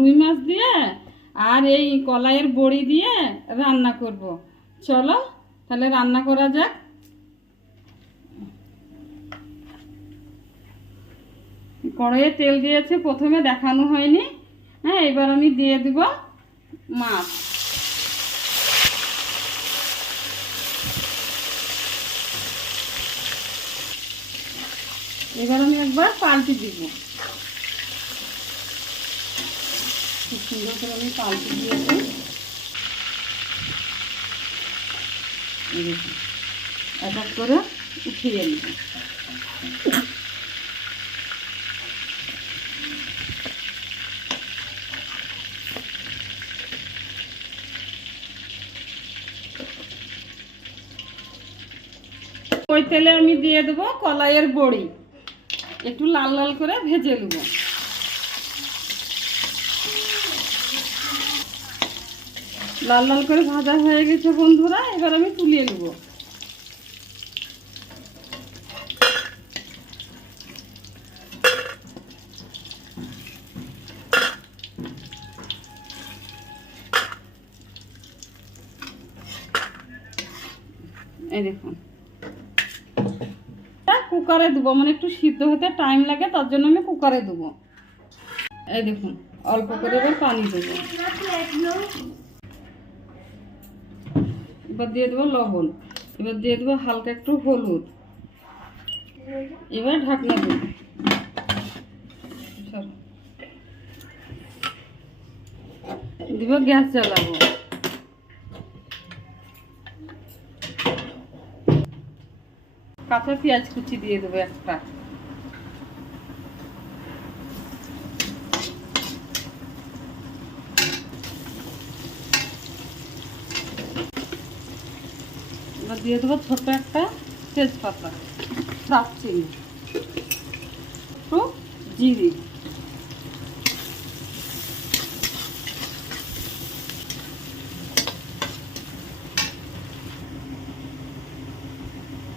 রুই মাছ দিয়ে আর এই কলাইয়ের বড়ি দিয়ে রান্না করব। চলো তাহলে রান্না করা যাক। কড়াইয়ে তেল দিয়েছে, প্রথমে দেখানো হয়নি। হ্যাঁ, এবার আমি দিয়ে দিব মাছ। এবার আমি একবার পাল্টে দিব। খুব সুন্দর করে আমি পাল্টে দিয়েছি। এক এক করে উঠিয়ে নিব। ওই তেলে আমি দিয়ে দেবো কলাইয়ের বড়ি, একটু লাল লাল করে ভেজে নেব। লাল লাল করে ভাজা হয়ে গেছে বন্ধুরা, এবার আমি তুলিয়ে নেব। এই দেখুন, কুকারে দেবো, মানে একটু সিদ্ধ হতে টাইম লাগে, তার জন্য আমি কুকারে দেবো। এই দেখুন, অল্প করে এবার পানি দেবো। এবার দিয়ে দেবো লবণ, এবার দিয়ে দেবো হালকা একটু হলুদ। এবার ঢাকনা দেবো। দিব, গ্যাস জ্বালাবো। কাঁচা পেঁয়াজ কুচি দিয়ে দেবো একটা। এবার দিয়ে দেবো ছোট একটা তেজপাতা, দারচিনি, একটু জিরে।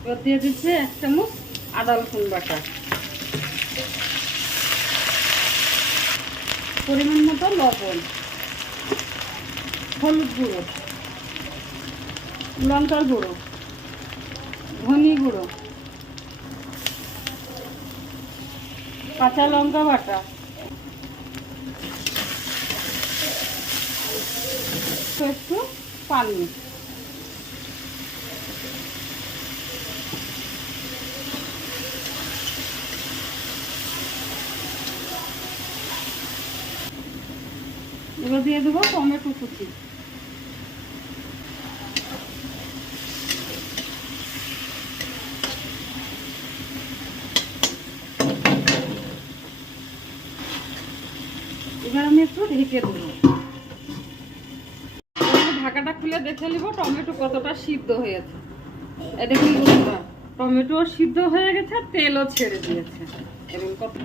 এবার দিয়ে দিচ্ছে 1 চামচ আদা রসুন বাটা, পরিমাণ মতো লবণ, হলুদ গুঁড়ো, লঙ্কার গুঁড়ো, ধনে গুঁড়ো, কাঁচা লঙ্কা বাটা, একটু পানি। এবার দিয়ে দেবো টমেটো কুচি। এবার আমি একটু ঢেকে দেবো। ঢাকাটা খুলে দেখে নিব টমেটো কতটা সিদ্ধ হয়েছে। এই দেখুন বন্ধুরা, টমেটো সিদ্ধ হয়ে গেছে, তেলও ছেড়ে দিয়েছে। এবং কত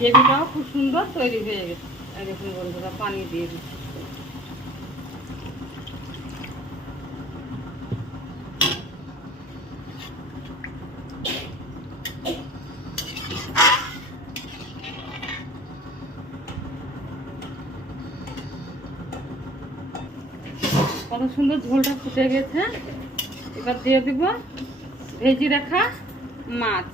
গ্রেভিটাও খুব সুন্দর তৈরি হয়ে গেছে। এই দেখুন বন্ধুরা, পানি দিয়ে দিচ্ছি। কত সুন্দর ঝোলটা ফুটে গেছে। এবার দিয়ে দিব ভেজে রাখা মাছ।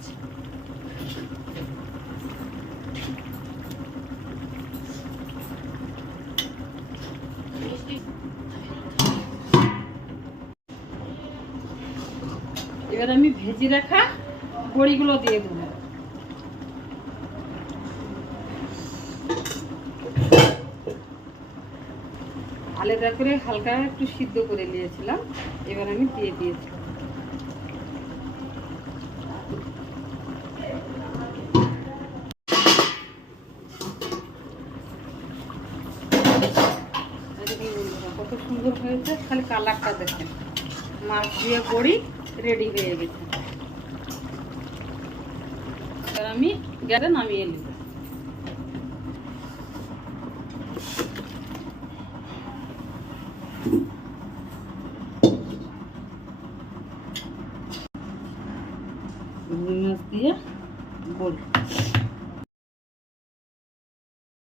এবার আমি ভেজে রাখা বড়িগুলো দিয়ে দেবো। আলাদা করে হালকা একটু সিদ্ধ করে নিয়েছিলাম, এবার আমি দিয়ে দিয়েছি। কত সুন্দর হয়েছে, খালি কালারটা দেখেন। মাছ দিয়ে বড়ি রেডি হয়ে গেছে। এবার আমি গ্যাসে নামিয়ে নিব। রুই মাছ দিয়ে বড়ি।